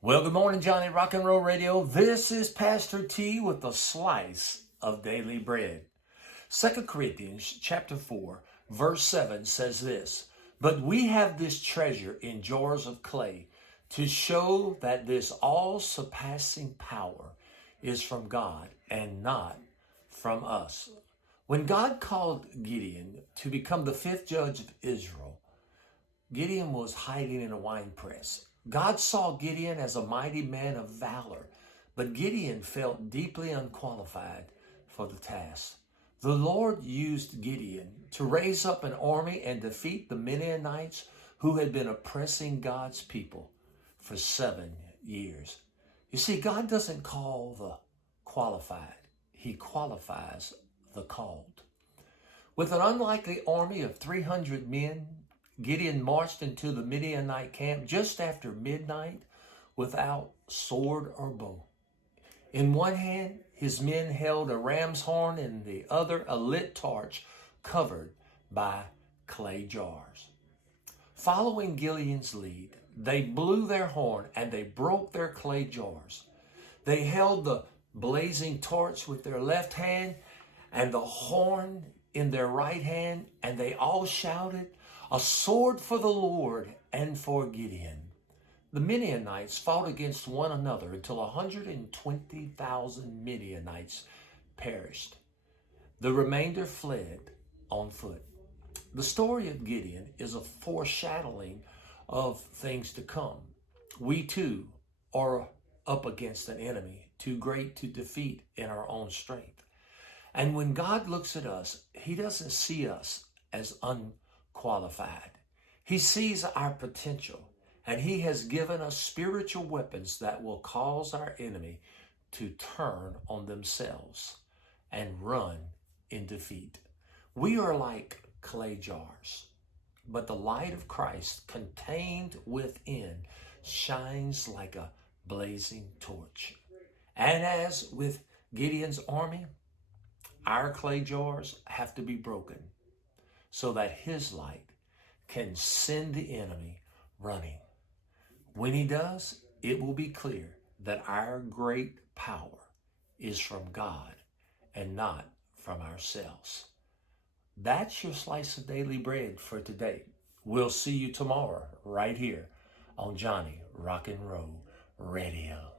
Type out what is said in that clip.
Well, good morning, Johnny Rock and Roll Radio. This is Pastor T with a slice of daily bread. 2 Corinthians chapter 4, verse 7 says this, "But we have this treasure in jars of clay to show that this all-surpassing power is from God and not from us." When God called Gideon to become the fifth judge of Israel, Gideon was hiding in a wine press. God saw Gideon as a mighty man of valor, but Gideon felt deeply unqualified for the task. The Lord used Gideon to raise up an army and defeat the Midianites who had been oppressing God's people for 7 years. You see, God doesn't call the qualified. He qualifies the called. With an unlikely army of 300 men, Gideon marched into the Midianite camp just after midnight without sword or bow. In one hand, his men held a ram's horn, and the other a lit torch covered by clay jars. Following Gideon's lead, they blew their horn and they broke their clay jars. They held the blazing torch with their left hand and the horn in their right hand, and they all shouted, "A sword for the Lord and for Gideon." The Midianites fought against one another until 120,000 Midianites perished. The remainder fled on foot. The story of Gideon is a foreshadowing of things to come. We too are up against an enemy too great to defeat in our own strength. And when God looks at us, He doesn't see us as unqualified. He sees our potential, and He has given us spiritual weapons that will cause our enemy to turn on themselves and run in defeat. We are like clay jars, but the light of Christ contained within shines like a blazing torch. And as with Gideon's army, our clay jars have to be broken so that His light can send the enemy running. When He does, it will be clear that our great power is from God and not from ourselves. That's your slice of daily bread for today. We'll see you tomorrow right here on Johnny Rock and Roll Radio.